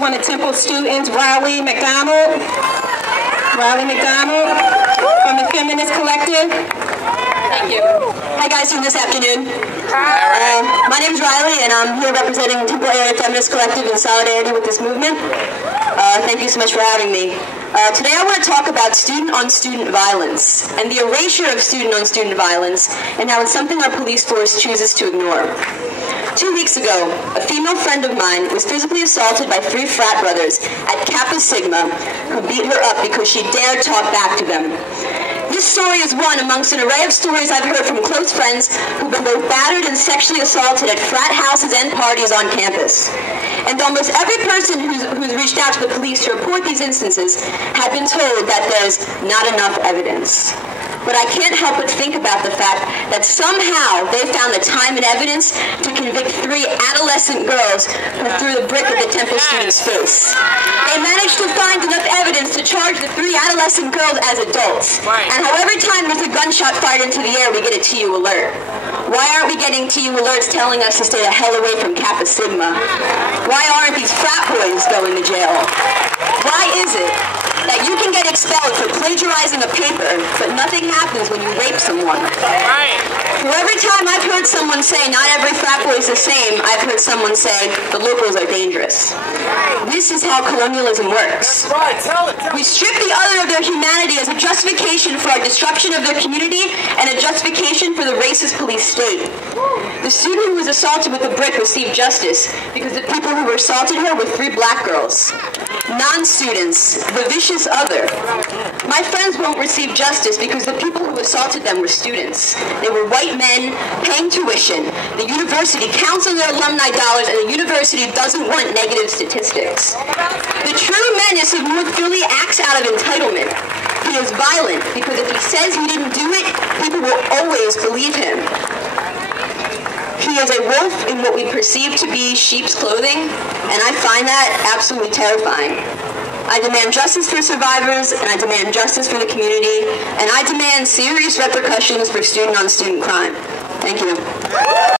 one of Temple students, Riley McDonald. Riley McDonald from the Feminist Collective. Thank you. How you guys doing this afternoon? My name is Riley, and I'm here representing Temple Area Feminist Collective in solidarity with this movement. Thank you so much for having me. Today I want to talk about student-on-student violence and the erasure of student-on-student violence and how it's something our police force chooses to ignore. 2 weeks ago, a female friend of mine was physically assaulted by 3 frat brothers at Kappa Sigma who beat her up because she dared talk back to them. This story is one amongst an array of stories I've heard from close friends who've been both battered and sexually assaulted at frat houses and parties on campus. And almost every person who's reached out to the police to report these instances had been told that there's not enough evidence. But I can't help but think about the fact that somehow they found the time and evidence to convict 3 adolescent girls who threw the brick at the Temple student's face. They managed to find enough evidence to charge the 3 adolescent girls as adults. And however time there's a gunshot fired into the air, we get a TU alert. Why aren't we getting TU alerts telling us to stay the hell away from Kappa Sigma? Why aren't these frat boys going to jail? Why is it that you can get expelled for plagiarizing a paper, but nothing happens when you rape someone? For every time I've heard someone say, not every frat boy is the same, I've heard someone say, the locals are dangerous. This is how colonialism works. We strip the other of their humanity as a justification for our destruction of their community and a justification for the racist police state. The student who was assaulted with a brick received justice because the people who assaulted her were 3 black girls. Non-students, the vicious other. My friends won't receive justice because the people who assaulted them were students. They were white men paying tuition. The university counts on their alumni dollars, and the university doesn't want negative statistics. The true menace of North Philly acts out of entitlement. He is violent because if he says he didn't do it, people will always believe him. He is a wolf in what we perceive to be sheep's clothing, and I find that absolutely terrifying. I demand justice for survivors, and I demand justice for the community, and I demand serious repercussions for student-on-student crime. Thank you.